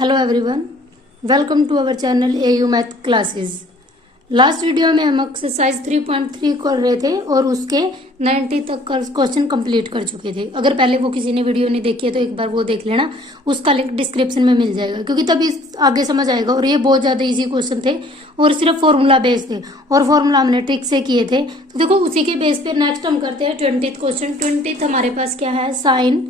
Hello everyone, welcome to our channel AU math classes. Last video में हम exercise 3.3 कर रहे थे और उसके 90 तक क्वेश्चन कंप्लीट कर चुके थे। अगर पहले वो किसी ने वीडियो नहीं देखी है तो एक बार वो देख लेना, उसका लिंक डिस्क्रिप्शन में मिल जाएगा, क्योंकि तभी आगे समझ आएगा। और ये बहुत ज्यादा इजी क्वेश्चन थे और सिर्फ फॉर्मूला बेस थे और फॉर्मूला हमने ट्रिक से किए थे। तो देखो उसी के बेस पे नेक्स्ट हम करते हैं 20th क्वेश्चन। 20th हमारे पास क्या है, sine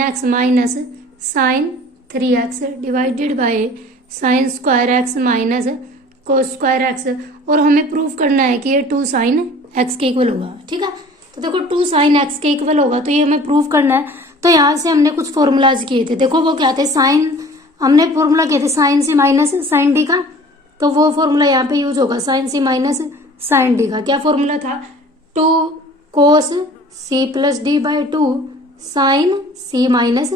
x minus sine 3x divided by sine square x minus cos square x. और हमें प्रूफ करना है कि ये 2 साइन एक्स के इक्वल होगा। ठीक है, तो देखो 2 साइन एक्स के इक्वल होगा, तो ये हमें प्रूफ करना है। तो यहाँ से हमने कुछ फॉर्मूलाज किए थे। देखो वो क्या थे, साइन हमने फॉर्मूला किए थे sine C minus sine D का, तो वो फॉर्मूला यहाँ पे यूज होगा sine C minus sine D का। क्या फॉर्मूला था, 2 cos C plus D by 2 sine C minus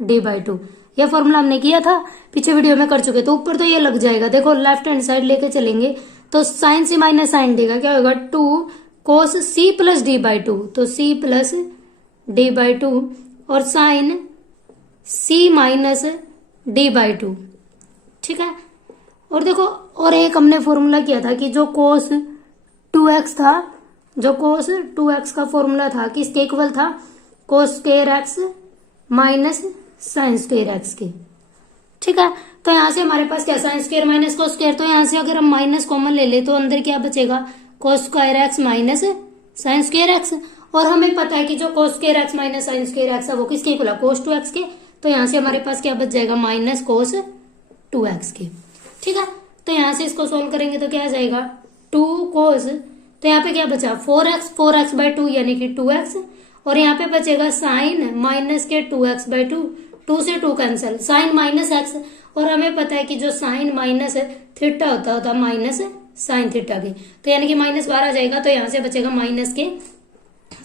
D by 2। यह फॉर्मूला हमने किया था, पीछे वीडियो में कर चुके। तो ऊपर तो ये लग जाएगा। देखो लेफ्ट हैंड साइड लेके चलेंगे तो sine C minus sine D का क्या होगा, 2 cos C plus D by 2, तो सी प्लस डी बाई 2 और sine C minus D by 2। ठीक है, और देखो और एक हमने फॉर्मूला किया था कि जो कोस 2x था, जो कोस 2x का फॉर्मूला था किसके इक्वल था, कोस square x minus sign square x के। ठीक है, तो यहां से हमारे पास क्या, sine square minus cos square, तो यहां से अगर हम माइनस कॉमन ले ले तो अंदर क्या बचेगा, कोस square x minus sign square x. और हमें पता है कि जो कोस square x minus sign square x है वो किसके इक्वल है, कोस 2x के। तो यहां से हमारे पास क्या बच जाएगा, माइनस कोस 2x के। ठीक है, तो यहां से इसको सोल्व करेंगे तो क्या आ जाएगा, 2 कोस, तो यहाँ पे क्या बचा 4x बाई 2 यानी कि 2x, और यहाँ पे बचेगा साइन माइनस के 2x बाई 2, 2 से 2 कैंसिल, साइन माइनस एक्स। और हमें पता है कि जो साइन माइनस थीटा होता माइनस साइन थीटा के, तो यानी कि माइनस बाहर आ जाएगा, तो यहाँ से बचेगा माइनस के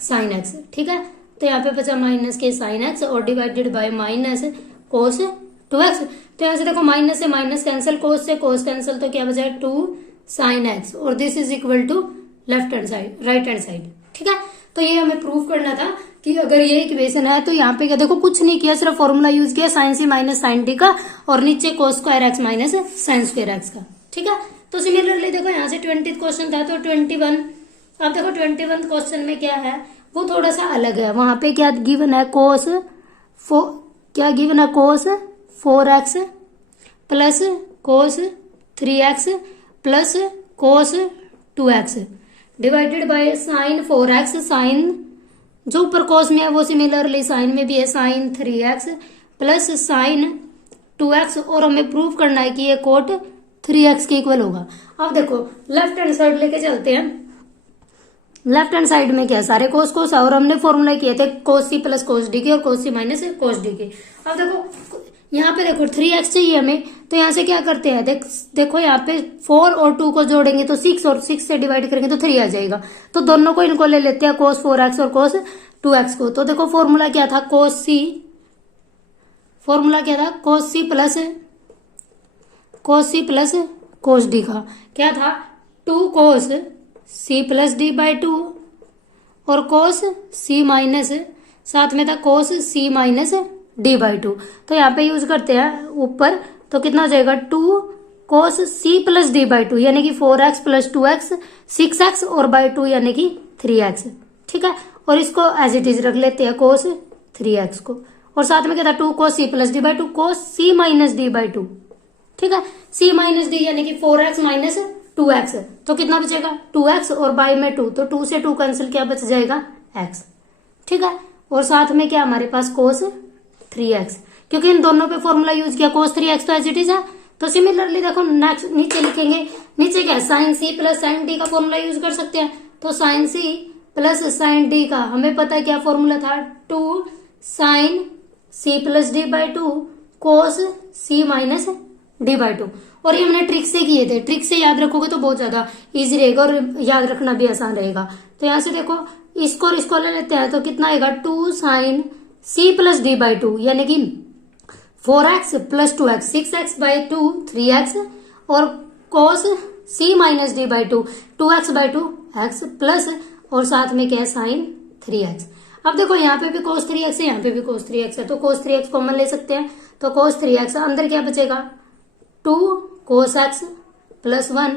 साइन एक्स। ठीक है, तो यहाँ पे बचा माइनस के साइन एक्स और divided by minus cos 2x। तो यहाँ से देखो माइनस से माइनस कैंसिल, कोस से कोस कैंसिल, तो क्या बचा 2 साइन एक्स और this is equal to left hand side, right hand side. ठीक है, तो ये हमें प्रूफ करना था कि अगर ये इक्वेशन है तो यहाँ पे क्या, देखो कुछ नहीं किया, सिर्फ फॉर्मूला यूज किया sign C minus sine D का और नीचे कोस square x minus sign square x का। ठीक है, तो सिमिलरली देखो यहाँ से 20th क्वेश्चन था तो 21। अब देखो 21th क्वेश्चन में क्या है, वो थोड़ा सा अलग है। वहां पे क्या गिवन है, cos cos 4x plus cos 3x plus cos 2x divided by sine 4x, sine जो ऊपर कोस में है वो सिमिलरली साइन में भी है, sign 3x plus sign 2x। और हमें प्रूव करना है कि ये कोट 3x के इक्वल होगा। अब देखो लेफ्ट हैंड साइड लेके चलते हैं। लेफ्ट हैंड साइड में क्या, सारे कोस कोस और हमने फॉर्मूला किए थे कोस सी प्लस कोस डी के और cos C minus cos D के। अब देखो यहाँ पे देखो 3x चाहिए हमें, तो यहाँ से क्या करते हैं, देखो यहाँ पे 4 और 2 को जोड़ेंगे तो 6 और 6 से डिवाइड करेंगे तो 3 आ जाएगा। तो दोनों को इनको ले लेते हैं, कोस 4x और कोस 2x को। तो देखो फॉर्मूला क्या था, कोस सी प्लस कोस डी का क्या था, 2 cos C plus D by 2 और कोस सी माइनस, साथ में था कोस सी माइनस डी बाई 2। तो यहाँ पे यूज करते हैं ऊपर, तो कितना हो जाएगा 2 cos C plus D by 2 यानी कि 4x प्लस 2x 6x और बाई 2 यानी कि 3x। ठीक है, और इसको एज इट इज रख लेते हैं कोस 3x को, और साथ में क्या था 2 cos C plus D by 2 cos C minus D by 2। ठीक है, सी माइनस डी यानी कि 4x माइनस 2x, तो कितना बचेगा 2x और बाई में 2, तो 2 से 2 कैंसिल, क्या बच जाएगा x। ठीक है, और साथ में क्या हमारे पास कोस 3x, क्योंकि इन दोनों पे फॉर्मूला यूज किया, कोस 3x तो एज इट इज है। तो सिमिलरली देखो नेक्स्ट नीचे लिखेंगे, नीचे क्या sine C plus sine D का फॉर्मूला यूज कर सकते हैं। तो sine C plus sine D का हमें पता है क्या फॉर्मूला था, 2 sine C plus D by 2 cos C minus D by 2। और ये हमने ट्रिक से किए थे, ट्रिक से याद रखोगे तो बहुत ज्यादा इजी रहेगा और याद रखना भी आसान रहेगा। तो यहाँ से देखो इसको ले लेते हैं, तो कितना आएगा 2 sine C plus D by 2 यानी कि 4x plus 2x 6x by 2 3x और cos C minus D by 2 2x by 2 x plus और साथ में क्या है साइन 3x। अब देखो यहाँ पे भी cos 3x है, यहाँ पे भी cos 3x है, तो cos 3x कॉमन ले सकते हैं, तो cos 3x अंदर क्या बचेगा 2 cos x प्लस 1,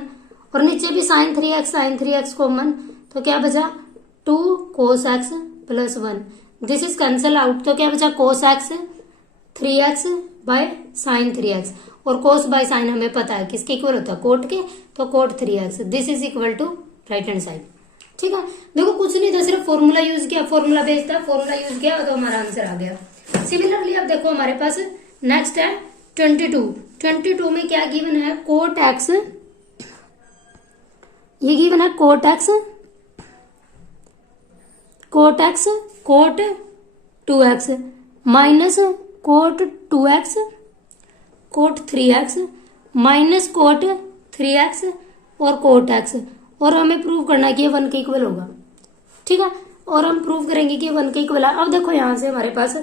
और नीचे भी sin 3x कॉमन, तो क्या बचा 2 cos x plus 1, this is cancel out, तो क्या बचा cos x 3x bye sin 3x, और cos बाय sin हमें पता है किसके इक्वल होता है कोट के, तो cot 3x, this is equal to right hand side. ठीक है, देखो कुछ नहीं था, सिर्फ फॉर्मूला यूज किया, फॉर्मूला बेस्ड था, फॉर्मूला यूज किया तो हमारा आंसर आ गया। सिमिलरली अब देखो हमारे पास नेक्स्ट है 22 में क्या गिवन है कोट एक्स, ये गिवन है cot x cot 2x minus cot 2x cot 3x minus cot 3x और कोट x, और हमें प्रूव करना है कि ये 1 के इक्वल होगा। ठीक है, और हम प्रूव करेंगे कि 1 के इक्वल है। अब देखो यहां से हमारे पास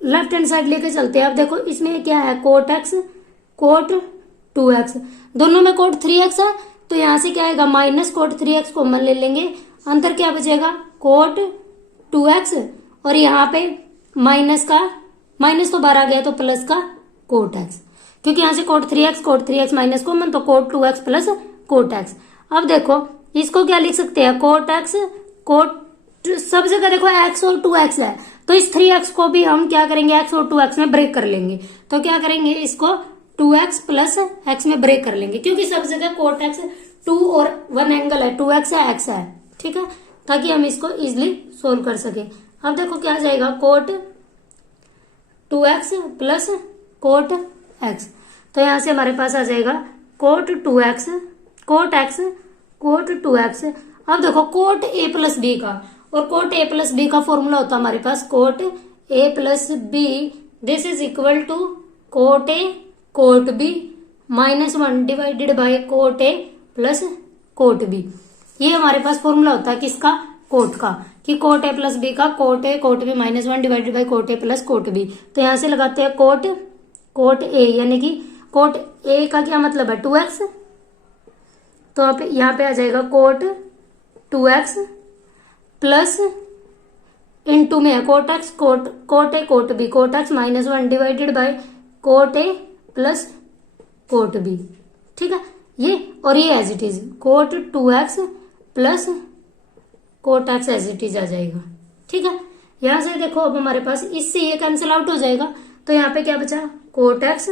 लेफ्ट हैंड साइड लेके चलते हैं। अब देखो इसमें क्या है कोट x कोट 2x, दोनों में कोट 3x है, तो यहां से क्या आएगा माइनस कोट 3x कॉमन ले लेंगे, अंदर क्या बचेगा कोट 2x, और यहाँ पे माइनस तो बाहर आ गया तो प्लस का कोट x, क्योंकि यहाँ से कोट 3x माइनस कॉमन, तो cot 2x plus cot x। अब देखो इसको क्या लिख सकते हैं कोट x कोट, सब जगह देखो x और 2x है, तो इस 3x को भी हम क्या करेंगे x और 2x में ब्रेक कर लेंगे, तो क्या करेंगे इसको 2x प्लस x में ब्रेक कर लेंगे, क्योंकि सब जगह कोट x 2 और 1 एंगल है, 2x है x है। ठीक है, ताकि हम इसको इजिली सोल्व कर सके। अब देखो क्या आ जाएगा coat 2x plus cot x, तो यहां से हमारे पास आ जाएगा coat 2x cot x cot 2x। अब देखो कोट a प्लस बी का, और कोट a प्लस बी का फॉर्मूला होता है हमारे पास cot a plus B, this is equal to cot a cot b -1 divided by cot a plus cot b। ये हमारे पास फॉर्मूला होता है किसका कोट का, कि कोट a प्लस बी का cot a cot b -1 divided by cot a plus cot b। तो यहां से लगाते हैं कोट a, यानी कि कोट a का क्या मतलब है 2x, तो यहाँ पे आ जाएगा कोट 2x प्लस इनटू में है cot x cot a cot b cot x -1 divided by cot a plus cot b। ठीक है, ये और ये as it is cot 2x plus cot x as it is आ जाएगा। ठीक है, यहां से देखो अब हमारे पास इससे ये कैंसिल आउट हो जाएगा, तो यहाँ पे क्या बचा cot x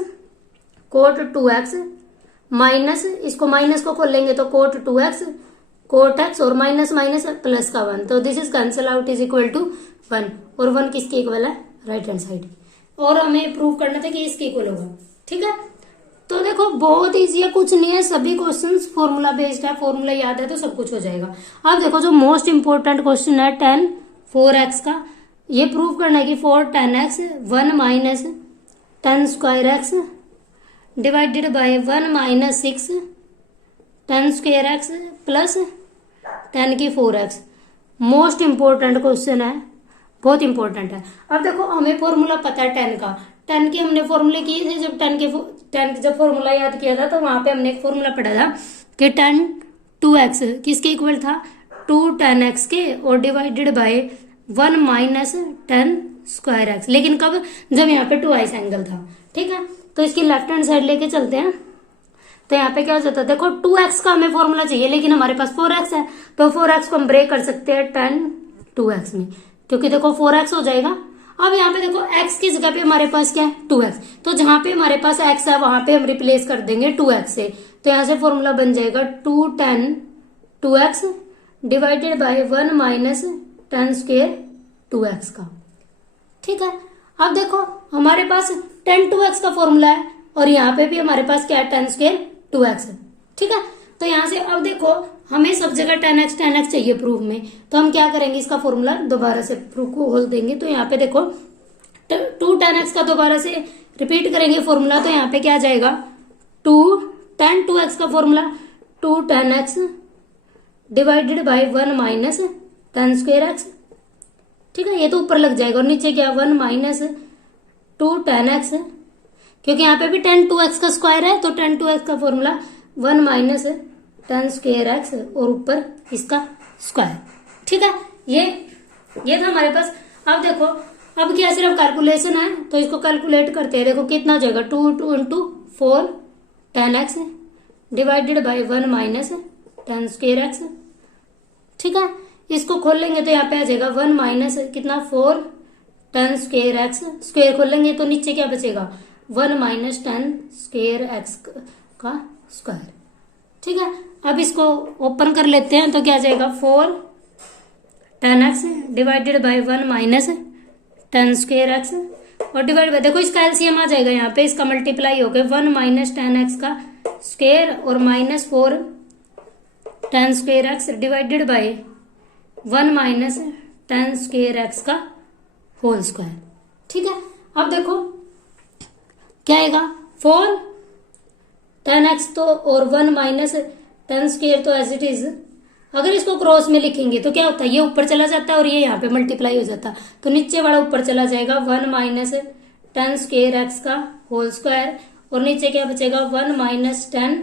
cot 2x minus, इसको माइनस को खोल लेंगे तो कोट 2x कोट x और माइनस माइनस प्लस का 1, तो this is cancel out is equal to 1, और 1 किसके इक्वल है राइट हैंड साइड, और हमें प्रूव करना था कि इसके इक्वल होगा। ठीक है, तो देखो बहुत इजी है, कुछ नहीं है, सभी क्वेश्चंस फॉर्मूला बेस्ड है, फॉर्मूला याद है तो सब कुछ हो जाएगा। अब देखो जो मोस्ट इंपोर्टेंट क्वेश्चन है tan 4x का, ये प्रूव करना है कि 4 tan x 1 minus tan square x divided by 1 minus 6 tan square x plus tan की 4x। मोस्ट इंपोर्टेंट क्वेश्चन है, बहुत इंपॉर्टेंट है। अब देखो हमें फॉर्मूला पता है tan का, tan के हमने फॉर्मूले किए थे, जब tan जब फॉर्मूला याद किया था तो वहां पे हमने एक फॉर्मूला पढ़ा था कि tan 2x किसके इक्वल था 2 tan x के, और divided by 1 minus tan square x, लेकिन कब जब यहाँ पे 2 एंगल था। ठीक है, तो इसकी लेफ्ट हैंड साइड लेके चलते हैं, तो यहाँ पे क्या हो जाता है देखो 2x का हमें फॉर्मूला चाहिए, लेकिन हमारे पास 4x है, तो 4x को हम ब्रेक कर सकते हैं tan 2x में, क्योंकि देखो 4x हो जाएगा। अब यहाँ पे देखो x की जगह पे हमारे पास क्या है 2x, तो जहां पे हमारे पास x है वहां पे हम रिप्लेस कर देंगे 2x से, तो यहाँ से फॉर्मूला बन जाएगा 2 tan 2x divided bye 1 minus tan square 2x का। ठीक है, अब देखो हमारे पास tan 2x का फॉर्मूला है, और यहाँ पे भी हमारे पास क्या है tan स्क्वायर 2x है। ठीक है, तो यहाँ से अब देखो हमें सब जगह tan x चाहिए प्रूफ में, तो हम क्या करेंगे इसका फॉर्मूला दोबारा से प्रूफ को खोल देंगे, तो यहाँ पे देखो 2 tan x का दोबारा से रिपीट करेंगे फॉर्मूला, तो यहाँ पे क्या आ जाएगा 2 tan 2x का formula 2 tan x divided by 1 minus tan square x। ठीक है, ये तो ऊपर लग जाएगा, और नीचे क्या 1 माइनस 2 tan x, क्योंकि यहाँ पे भी tan 2x का स्क्वायर है, तो tan 2x का formula 1 minus tan square x और ऊपर इसका स्क्वायर। ठीक है, ये ये था हमारे पास। अब देखो, अब क्या सिर्फ कैलकुलेशन है तो इसको कैलकुलेट करते हैं। देखो कितना हो जाएगा, 2 into 4 10x divided by 1 minus 10 square x. ठीक है, इसको खोल लेंगे तो यहाँ पे आ जाएगा 1 माइनस कितना 4 10 स्क्वायर एक्स। स्क्वायर खोल लेंगे तो नीचे क्या बचेगा, 1 माइनस 10 स्क्वायर एक्स का स्क्वायर। ठीक है, अब इसको ओपन कर लेते हैं तो क्या आ जाएगा 4 10x divided by 1 minus 10 square x और डिवाइड बाई, देखो इसका एलसीएम आ जाएगा यहाँ पे, इसका मल्टीप्लाई हो गया 1 माइनस 10x का स्क्वायर और minus 4 10 square x divided by 1 minus 10 square x का होल स्क्वायर। ठीक है, अब देखो क्या आएगा 4 10x तो और 1 माइनस 10 स्क्वायर तो एज इट इज। अगर इसको क्रॉस में लिखेंगे तो क्या होता है, ये ऊपर चला जाता है और ये यहाँ पे मल्टीप्लाई हो जाता है, तो नीचे वाला ऊपर चला जाएगा 1 माइनस 10 स्क्वायर एक्स का होल स्क्वायर और नीचे क्या बचेगा 1 माइनस 10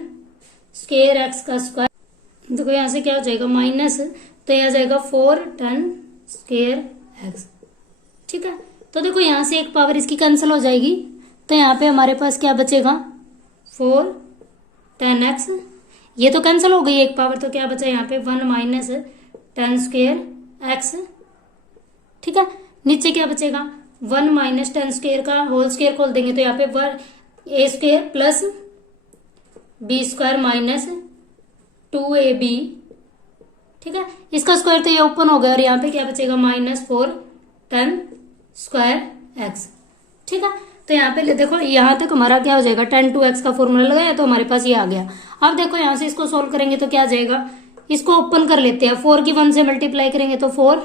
स्क्वायर एक्स का स्क्वायर। देखो यहाँ से क्या हो जाएगा माइनस, तो यहाँ जाएगा 4 10 स्क्वायर एक्स। ठीक है, तो देखो यहाँ से एक पावर इसकी कैंसिल हो जाएगी, तो यहाँ पे हमारे पास क्या बचेगा 4 10x, ये तो कैंसिल हो गई एक पावर, तो क्या बचा यहाँ पे 1 माइनस 10 स्क्वायर एक्स। ठीक है, नीचे क्या बचेगा 1 माइनस 10 स्क्वायर का होल स्क्वायर खोल देंगे तो यहाँ पे 1 A square plus B square minus 2ab। ठीक है, इसका स्क्वायर तो ये ओपन हो गया और यहाँ पे क्या बचेगा माइनस 4 10 स्क्वायर एक्स। ठीक है, तो यहाँ पे देखो यहाँ तक हमारा क्या हो जाएगा 10 2x का फॉर्मूला लगाया तो हमारे पास ये आ गया। अब देखो यहाँ से इसको सोल्व करेंगे तो क्या आ जाएगा, इसको ओपन कर लेते हैं, 4 की 1 से मल्टीप्लाई करेंगे तो 4,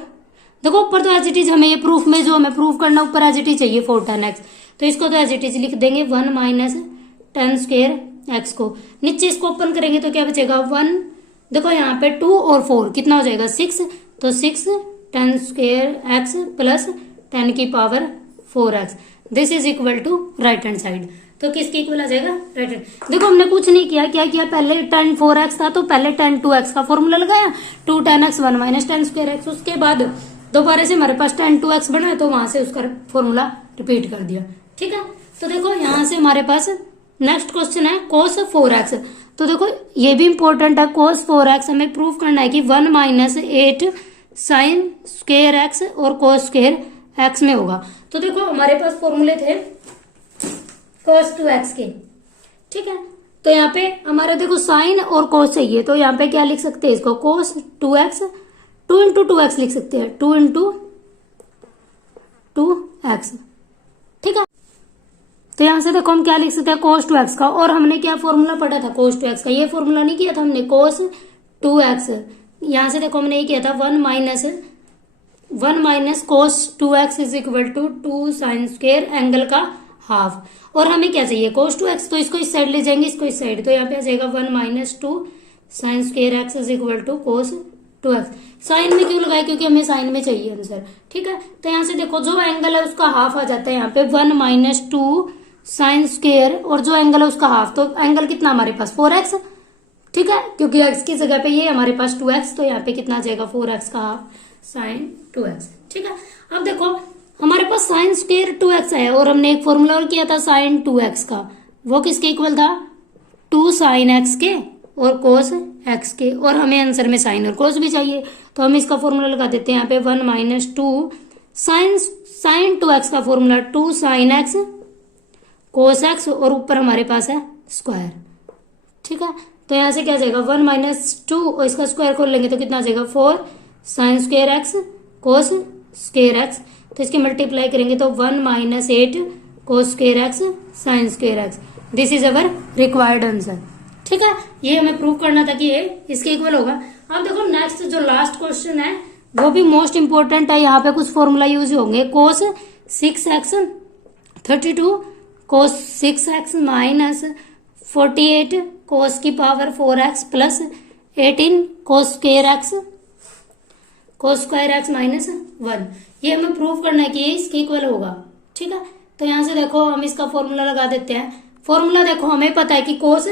देखो ऊपर तो एज इट इज हमें ये प्रूफ में जो हमें प्रूफ करना ऊपर एज इट इज चाहिए 4 10x, तो इसको तो एज इट इज लिख देंगे 1 माइनस 10 स्क्वायर एक्स को। नीचे इसको ओपन करेंगे तो क्या बचेगा 1, देखो यहाँ पे 2 और 4 कितना हो जाएगा 6, तो 6 10 स्क्वायर एक्स प्लस 10 की power 4x, this is equal to right hand side. तो किसके इक्वल आ जाएगा, राइट हैंड। देखो हमने कुछ नहीं किया, क्या किया पहले 10 4x था तो पहले 10 2x का फॉर्मूला लगाया, 2 10x 1 माइनस 10 स्क्वायर एक्स, उसके बाद दोबारा से हमारे पास 10 2x बना तो वहां से उसका फॉर्मूला रिपीट कर दिया। ठीक है, तो देखो यहाँ से हमारे पास नेक्स्ट क्वेश्चन है cos 4x। तो देखो ये भी इंपॉर्टेंट है, cos 4x हमें प्रूव करना है कि 1 माइनस 8 साइन स्क्वायर एक्स और cos स्क्वायर एक्स में होगा। तो देखो हमारे पास फॉर्मूले थे cos 2x के। ठीक है, तो यहाँ पे हमारा देखो साइन और cos चाहिए, तो यहाँ पे क्या लिख सकते हैं इसको cos 2x 2 इंटू 2x लिख सकते हैं, 2 इंटू 2x। ठीक है, तो यहाँ से देखो हम क्या लिख सकते हैं cos 2x का, और हमने क्या फॉर्मूला पढ़ा था cos 2x का, ये फॉर्मूला नहीं किया था हमने cos 2x। यहाँ से देखो हमने ये किया था 1 minus cos 2x is equal to 2 sine square angle का हाफ, और हमें क्या चाहिए cos 2x, तो इसको इस साइड ले जाएंगे, इसको इस साइड, तो यहाँ पे आ जाएगा 1 minus 2 sine square x is equal to cos 2x। Sine में क्यों लगाए, क्योंकि हमें साइन में चाहिए आंसर। ठीक है, तो यहाँ से देखो जो एंगल है उसका हाफ आ जाता है यहाँ पे 1 माइनस 2 साइन स्क्वायर, और जो एंगल है उसका हाफ, तो एंगल कितना हमारे पास 4x। ठीक है, क्योंकि x की जगह पे ये हमारे पास 2x, तो यहाँ पे कितना आ जाएगा 4x का हाफ साइन 2x। ठीक है, अब देखो हमारे पास साइन स्क्वायर 2x है और हमने एक फॉर्मूला और किया था साइन 2x का, वो किसके इक्वल था 2 साइन x के और cos x के, और हमें आंसर में साइन और cos भी चाहिए, तो हम इसका फॉर्मूला लगा देते हैं यहाँ पे 1 माइनस 2 साइन 2x का formula 2 sine x cos x, और ऊपर हमारे पास है स्क्वायर। ठीक है, तो यहाँ से क्या आ जाएगा 1 माइनस 2 और इसका स्क्वायर खोल लेंगे तो कितना आ जाएगा 4 sign square x cos square x, तो इसकी मल्टीप्लाई करेंगे तो 1 minus 8 cos square x sign square x, this is our required answer. ठीक है, ये हमें प्रूव करना था कि ये इसके इक्वल होगा। अब देखो नेक्स्ट जो लास्ट क्वेश्चन है वो भी मोस्ट इंपोर्टेंट है, यहाँ पे कुछ फॉर्मूला यूज होंगे, cos 6x 32 cos 6x minus 48 cos की power 4x plus 18 cos square x cos square x minus 1, ये हमें प्रूव करना है कि ये इसके इक्वल होगा। ठीक है, तो यहाँ से देखो हम इसका फॉर्मूला लगा देते हैं। फॉर्मूला देखो हमें पता है कि cos,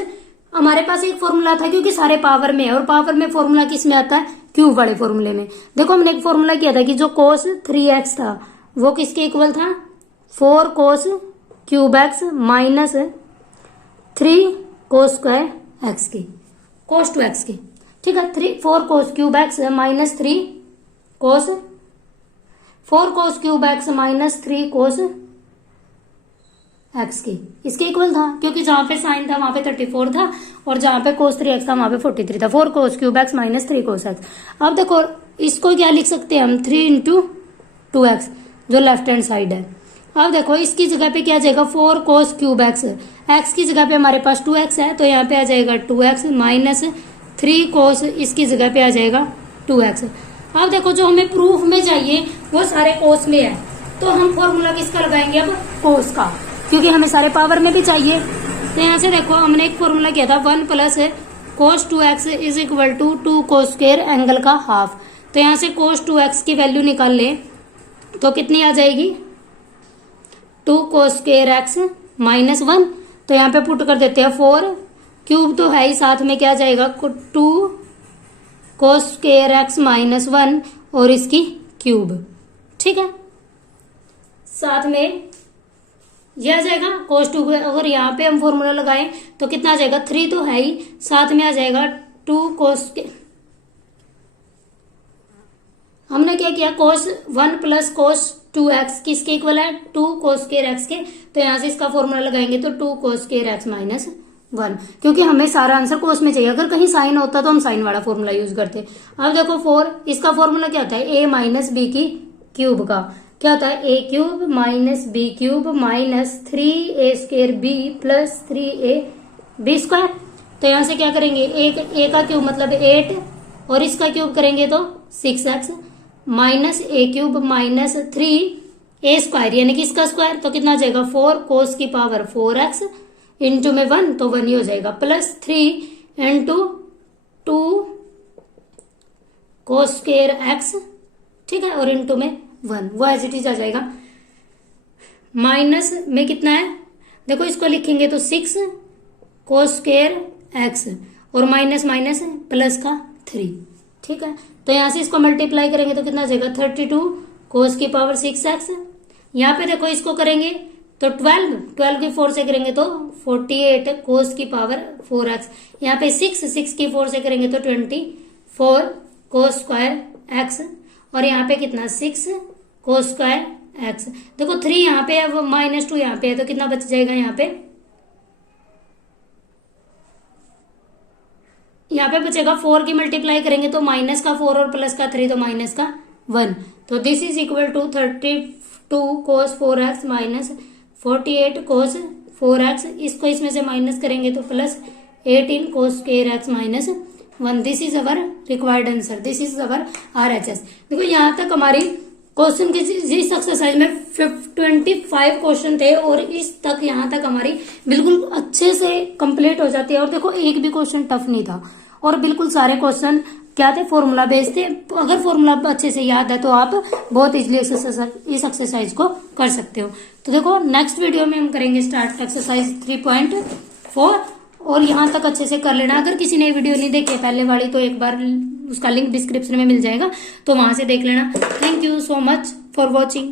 हमारे पास एक फॉर्मूला था क्योंकि सारे पावर में है, और पावर में फॉर्मूला किस में आता है क्यूब वाले फॉर्मूले में। देखो हमने एक फॉर्मूला किया था कि जो cos 3x था वो किसके इक्वल था, 4 cos cube x minus 3 cos square x के, cos 2x के। ठीक है, 4 cos cube x minus 3 cos 4 cos cube x minus 3 cos x की इसके इक्वल था, क्योंकि जहां पे साइन था वहां पे 34 था और जहां पे cos 3x था वहां पे 43 था। 4 cos cube x minus 3 cos x. अब देखो इसको क्या लिख सकते हैं हम, 3 इंटू 2x जो लेफ्ट हैंड साइड है। अब देखो इसकी जगह पे क्या आ जाएगा, 4 cos क्यूब एक्स, एक्स की जगह पे हमारे पास 2x है तो यहाँ पे आ जाएगा 2x माइनस 3 cos, इसकी जगह पे आ जाएगा 2x। अब देखो जो हमें प्रूफ में चाहिए वो सारे cos में है, तो हम फॉर्मूला किसका लगाएंगे अब, cos का, क्योंकि हमें सारे पावर में भी चाहिए। तो यहाँ से देखो हमने एक फॉर्मूला किया था 1 plus cos 2x is equal to 2 cos square angle का हाफ। तो यहाँ से cos 2x की वैल्यू निकाल ले तो कितनी आ जाएगी, 2 cos स्क्वायर एक्स माइनस 1। तो यहाँ पे पुट कर देते हैं 4, क्यूब तो है ही, साथ में क्या जाएगा 2 cos स्क्वायर एक्स माइनस 1 और इसकी क्यूब। ठीक है, साथ में यह आ जाएगा cos 2। अगर यहाँ पे हम फॉर्मूला लगाएं तो कितना आ जाएगा, 3 तो है ही, साथ में आ जाएगा 2 cos के, हमने क्या किया cos 1 प्लस cos 2x किसके इक्वल है, 2 cos स्क्वायर x के। तो यहाँ से इसका फॉर्मूला लगाएंगे तो 2 cos स्क्वायर x माइनस 1, क्योंकि हमें सारा आंसर cos में चाहिए। अगर कहीं साइन होता तो हम साइन वाला फॉर्मूला यूज करते। अब देखो 4, इसका फॉर्मूला क्या होता है, a माइनस बी की क्यूब का क्या होता है, a cube minus B cube minus 3a square b plus 3a b square. तो यहाँ से क्या करेंगे, a का क्यूब मतलब 8 और इसका क्यूब करेंगे तो 6x minus a cube minus 3a square यानी कि इसका स्क्वायर, तो कितना आ जाएगा 4 cos की पावर 4x इंटू में 1 तो 1 ही हो जाएगा, plus 3 into 2 cos square x। ठीक है, और इंटू में 1 वो एज इट इज आ जाएगा। माइनस में कितना है, देखो इसको लिखेंगे तो 6 cos स्क्वायर x और माइनस माइनस प्लस का 3। ठीक है, तो यहां से इसको मल्टीप्लाई करेंगे तो कितना आ जाएगा 32 cos की पावर 6x। यहाँ पे देखो इसको करेंगे तो 12 की 4 से करेंगे तो 48 cos की पावर 4x। यहाँ पे 6 की 4 से करेंगे तो 24 cos स्क्वायर x और यहाँ पे कितना 6 cos स्क्वायर x। देखो 3 यहाँ पे है, वो माइनस 2 यहाँ पे है, तो कितना बच जाएगा यहाँ पे बचेगा 4 की मल्टीप्लाई करेंगे तो माइनस का 4 और प्लस का 3 तो माइनस का 1। तो this is equal to 32 cos 4x minus 48 cos 4x। इसको इसमें से माइनस करेंगे तो plus 18 cos square x minus 1। This is our required answer, this is our RHS। देखो यहाँ तक हमारी क्वेश्चन की इस एक्सरसाइज में 25 क्वेश्चन थे और इस तक यहाँ तक हमारी बिल्कुल अच्छे से कंप्लीट हो जाती है। और देखो एक भी क्वेश्चन टफ नहीं था और बिल्कुल सारे क्वेश्चन क्या थे, फॉर्मूला बेस्ड थे। अगर फॉर्मूला अच्छे से याद है तो आप बहुत इजीली इस एक्सरसाइज को कर सकते हो। तो देखो नेक्स्ट वीडियो में हम करेंगे स्टार्ट एक्सरसाइज 3.4 और यहाँ तक अच्छे से कर लेना। अगर किसी ने वीडियो नहीं देखी पहले वाली तो एक बार उसका लिंक डिस्क्रिप्शन में मिल जाएगा, तो वहां से देख लेना। Thank you so much for watching.